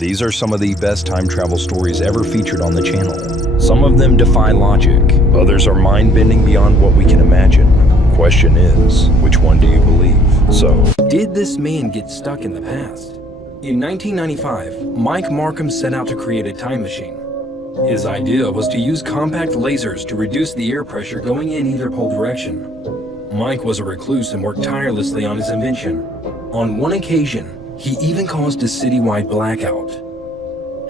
These are some of the best time travel stories ever featured on the channel. Some of them defy logic, others are mind-bending beyond what we can imagine. Question is, which one do you believe? So, did this man get stuck in the past? In 1995, Mike Markham set out to create a time machine. His idea was to use compact lasers to reduce the air pressure going in either pole direction. Mike was a recluse and worked tirelessly on his invention. On one occasion, he even caused a citywide blackout.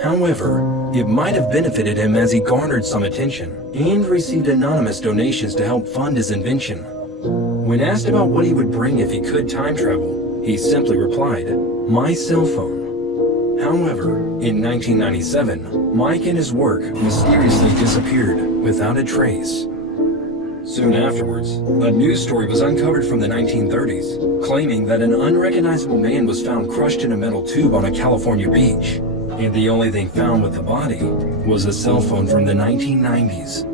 However, it might have benefited him as he garnered some attention and received anonymous donations to help fund his invention. When asked about what he would bring if he could time travel, he simply replied, "My cell phone." However, in 1997, Mike and his work mysteriously disappeared without a trace. Soon afterwards, a news story was uncovered from the 1930s, claiming that an unrecognizable man was found crushed in a metal tube on a California beach, and the only thing found with the body was a cell phone from the 1990s.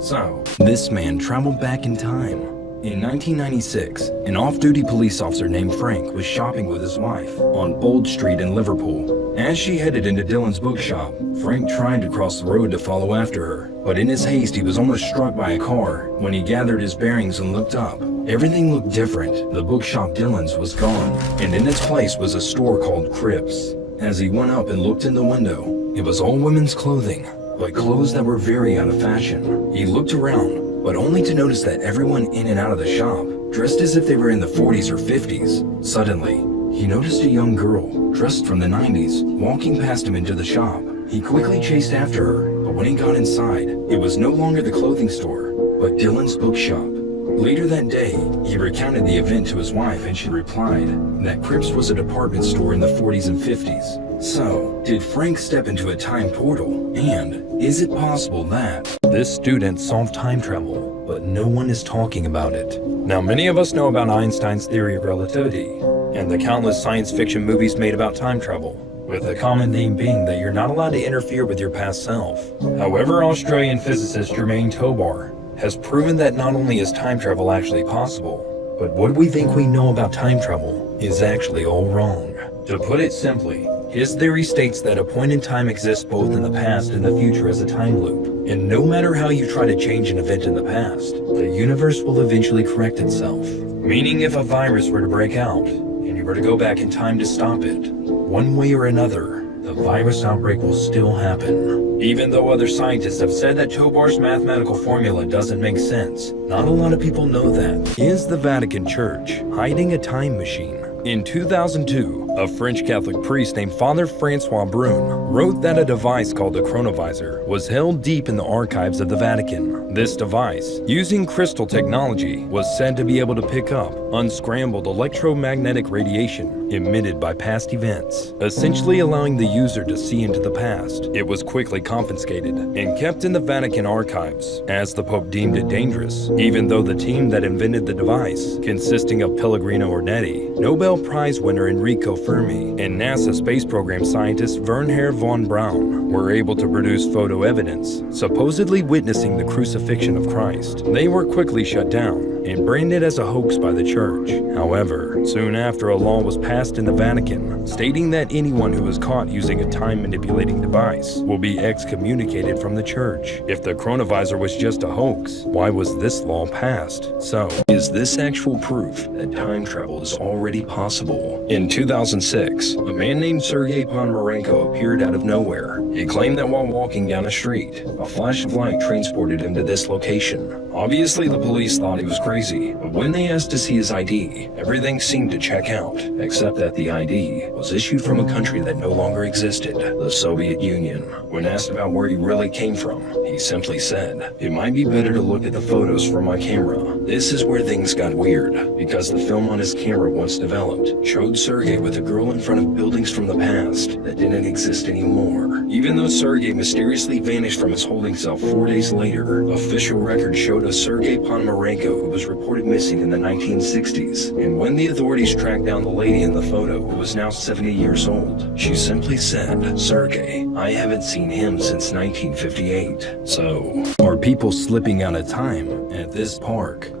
So, this man traveled back in time. In 1996, an off-duty police officer named Frank was shopping with his wife on Bold Street in Liverpool. As she headed into Dylan's bookshop, Frank tried to cross the road to follow after her, but in his haste he was almost struck by a car. When he gathered his bearings and looked up, everything looked different. The bookshop Dylan's was gone, and in its place was a store called Cripps. As he went up and looked in the window, it was all women's clothing, but clothes that were very out of fashion. He looked around, but only to notice that everyone in and out of the shop dressed as if they were in the 40s or 50s. Suddenly, he noticed a young girl, dressed from the 90s, walking past him into the shop. He quickly chased after her, but when he got inside, it was no longer the clothing store, but Dylan's bookshop. Later that day, he recounted the event to his wife and she replied that Cripps was a department store in the 40s and 50s. So, did Frank step into a time portal? And is it possible that this student solved time travel, but no one is talking about it? Now, many of us know about Einstein's theory of relativity and the countless science fiction movies made about time travel, with the common theme being that you're not allowed to interfere with your past self. However, Australian physicist Jermaine Tobar has proven that not only is time travel actually possible, but what we think we know about time travel is actually all wrong. To put it simply, his theory states that a point in time exists both in the past and the future as a time loop, and no matter how you try to change an event in the past, the universe will eventually correct itself. Meaning if a virus were to break out, and you were to go back in time to stop it, one way or another, the virus outbreak will still happen. Even though other scientists have said that Tobar's mathematical formula doesn't make sense, not a lot of people know that. Is the Vatican Church hiding a time machine? In 2002, a French Catholic priest named Father Francois Brune wrote that a device called the chronovisor was held deep in the archives of the Vatican. This device, using crystal technology, was said to be able to pick up unscrambled electromagnetic radiation emitted by past events, essentially allowing the user to see into the past. It was quickly confiscated and kept in the Vatican archives, as the Pope deemed it dangerous, even though the team that invented the device, consisting of Pellegrino Ornetti, Nobel Prize winner Enrico Fermi, and NASA space program scientist Wernher von Braun, were able to produce photo evidence, supposedly witnessing the crucifixion of Christ. They were quickly shut down and branded as a hoax by the church. However, soon after, a law was passed in the Vatican, stating that anyone who is caught using a time-manipulating device will be excommunicated from the church. If the chronovisor was just a hoax, why was this law passed? So, is this actual proof that time travel is already possible? In 2006, a man named Sergei Ponomarenko appeared out of nowhere. He claimed that while walking down a street, a flash of light transported him to this location. Obviously, the police thought he was crazy, but when they asked to see his ID, everything seemed to check out, except that the ID was issued from a country that no longer existed, the Soviet Union. When asked about where he really came from, he simply said, "It might be better to look at the photos from my camera." This is where things got weird, because the film on his camera once developed showed Sergei with a girl in front of buildings from the past that didn't exist anymore. Even though Sergei mysteriously vanished from his holding cell 4 days later, official records showed a Sergei Ponomarenko who was reported missing in the 1960s. And when the authorities tracked down the lady in the photo, who was now 70 years old, she simply said, "Sergei, I haven't seen him since 1958. So, are people slipping out of time at this park?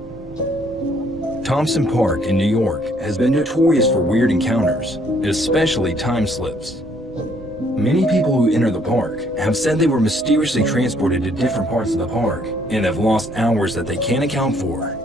Thompson Park in New York has been notorious for weird encounters, especially time slips. Many people who enter the park have said they were mysteriously transported to different parts of the park and have lost hours that they can't account for.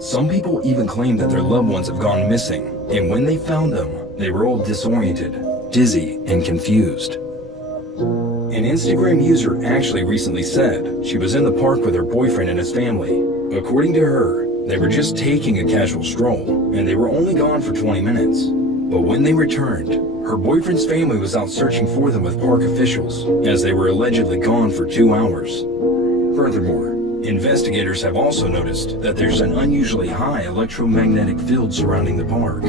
Some people even claim that their loved ones have gone missing, and when they found them, they were all disoriented, dizzy, and confused. An Instagram user actually recently said she was in the park with her boyfriend and his family. According to her, they were just taking a casual stroll, and they were only gone for 20 minutes. But when they returned, her boyfriend's family was out searching for them with park officials, as they were allegedly gone for 2 hours. Furthermore, investigators have also noticed that there's an unusually high electromagnetic field surrounding the park.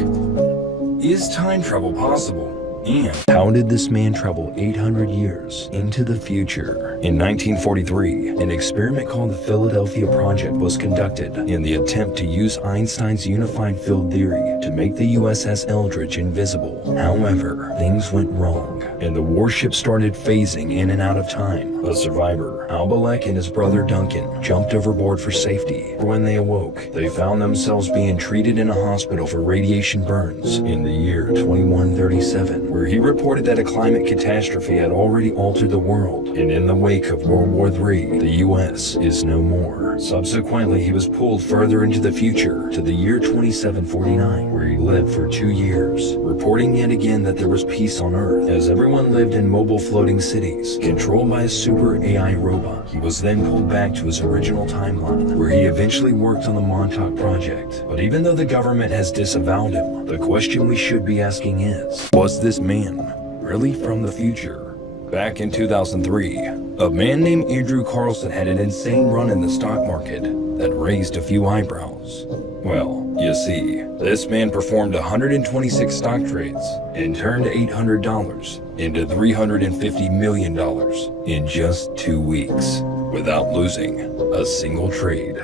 Is time travel possible? And how did this man travel 800 years into the future? In 1943, an experiment called the Philadelphia Project was conducted in the attempt to use Einstein's unified field theory to make the USS Eldridge invisible. However, things went wrong, and the warship started phasing in and out of time. A survivor, Albalek, and his brother Duncan jumped overboard for safety. When they awoke, they found themselves being treated in a hospital for radiation burns in the year 2137, where he reported that a climate catastrophe had already altered the world, and in the wake of World War III, the US is no more. Subsequently, he was pulled further into the future to the year 2749, where he lived for 2 years, reporting yet again that there was peace on Earth, as everyone lived in mobile floating cities, controlled by a super AI robot. He was then pulled back to his original timeline, where he eventually worked on the Montauk Project. But even though the government has disavowed him, the question we should be asking is, was this man really from the future? Back in 2003, a man named Andrew Carlson had an insane run in the stock market that raised a few eyebrows. Well, you see, this man performed 126 stock trades and turned $800 into $350 million in just 2 weeks without losing a single trade.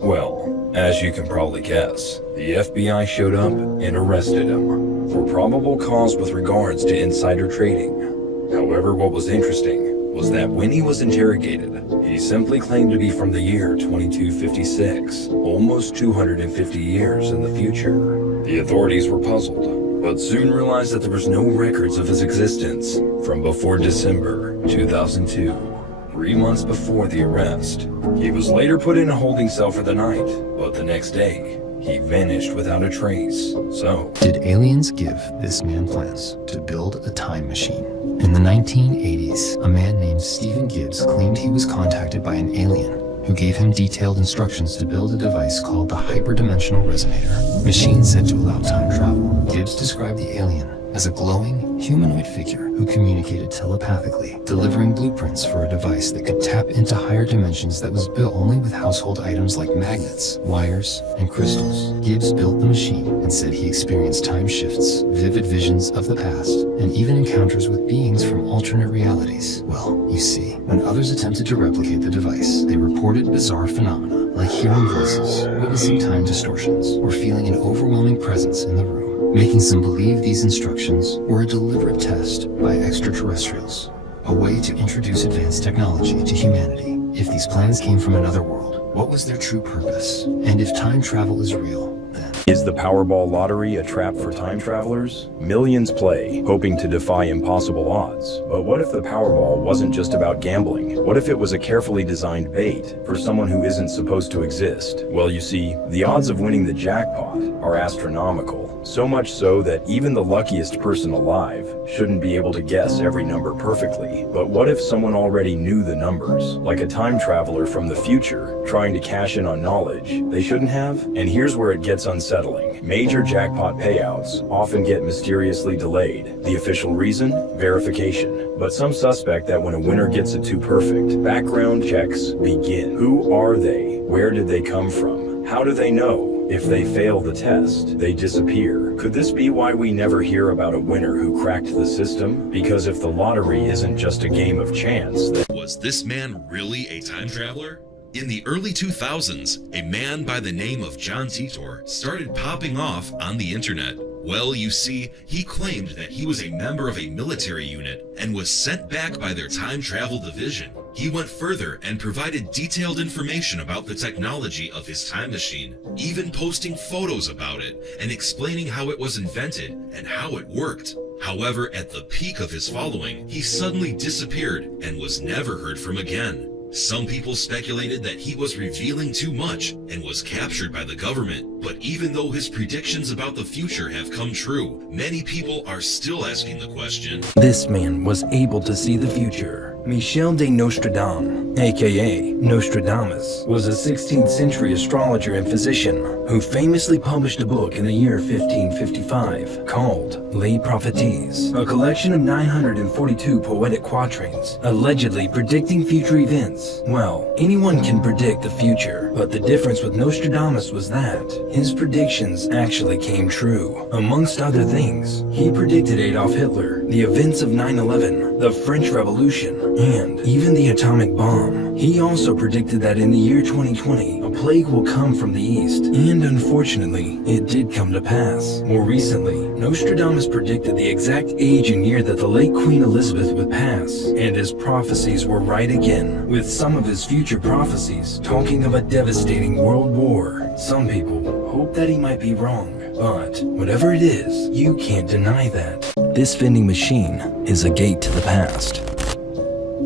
Well, as you can probably guess, the FBI showed up and arrested him for probable cause with regards to insider trading. However, what was interesting was that when he was interrogated, he simply claimed to be from the year 2256, almost 250 years in the future. The authorities were puzzled, but soon realized that there was no records of his existence from before December 2002, 3 months before the arrest. He was later put in a holding cell for the night, but the next day, he vanished without a trace. So, did aliens give this man plans to build a time machine? In the 1980s, a man named Stephen Gibbs claimed he was contacted by an alien who gave him detailed instructions to build a device called the hyperdimensional resonator, machine said to allow time travel. Gibbs described the alien as a glowing, humanoid figure who communicated telepathically, delivering blueprints for a device that could tap into higher dimensions that was built only with household items like magnets, wires, and crystals. Gibbs built the machine and said he experienced time shifts, vivid visions of the past, and even encounters with beings from alternate realities. Well, you see, when others attempted to replicate the device, they reported bizarre phenomena like hearing voices, witnessing time distortions, or feeling an overwhelming presence in the room, making some believe these instructions were a deliberate test by extraterrestrials, a way to introduce advanced technology to humanity. If these plans came from another world, what was their true purpose? And if time travel is real, then is the Powerball lottery a trap for time travelers? Millions play, hoping to defy impossible odds. But what if the Powerball wasn't just about gambling? What if it was a carefully designed bait for someone who isn't supposed to exist? Well, you see, the odds of winning the jackpot are astronomical. So much so that even the luckiest person alive shouldn't be able to guess every number perfectly. But what if someone already knew the numbers? Like a time traveler from the future, trying to cash in on knowledge they shouldn't have? And here's where it gets unsettling. Major jackpot payouts often get mysteriously delayed. The official reason? Verification. But some suspect that when a winner gets it too perfect, background checks begin. Who are they? Where did they come from? How do they know? If they fail the test, they disappear. Could this be why we never hear about a winner who cracked the system? Because if the lottery isn't just a game of chance, then was this man really a time traveler? In the early 2000s, a man by the name of John Titor started popping off on the internet. Well, you see, he claimed that he was a member of a military unit and was sent back by their time travel division. He went further and provided detailed information about the technology of his time machine, even posting photos about it and explaining how it was invented and how it worked. However, at the peak of his following, he suddenly disappeared and was never heard from again. Some people speculated that he was revealing too much and was captured by the government, but even though his predictions about the future have come true, many people are still asking the question, This man was able to see the future. Michel de Nostradamus, aka Nostradamus, was a 16th century astrologer and physician who famously published a book in the year 1555 called Les Prophéties, a collection of 942 poetic quatrains, allegedly predicting future events. Well, anyone can predict the future, but the difference with Nostradamus was that his predictions actually came true. Amongst other things, he predicted Adolf Hitler, the events of 9/11, the French Revolution, and even the atomic bomb. He also predicted that in the year 2020, a plague will come from the east, and unfortunately, it did come to pass. More recently, Nostradamus predicted the exact age and year that the late Queen Elizabeth would pass, and his prophecies were right again, with some of his future prophecies talking of a devastating world war. Some people hope that he might be wrong, but whatever it is, you can't deny that. This vending machine is a gate to the past.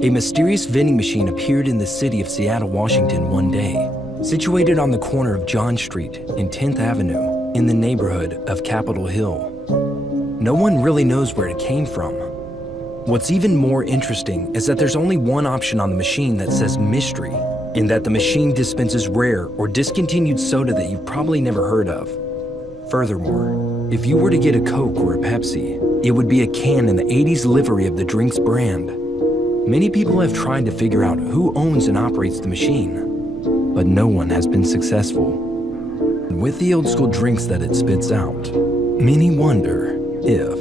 A mysterious vending machine appeared in the city of Seattle, Washington one day, situated on the corner of John Street and 10th Avenue in the neighborhood of Capitol Hill. No one really knows where it came from. What's even more interesting is that there's only one option on the machine that says mystery, and that the machine dispenses rare or discontinued soda that you've probably never heard of. Furthermore, if you were to get a Coke or a Pepsi, it would be a can in the 80s livery of the drink's brand. Many people have tried to figure out who owns and operates the machine, but no one has been successful. With the old school drinks that it spits out, many wonder if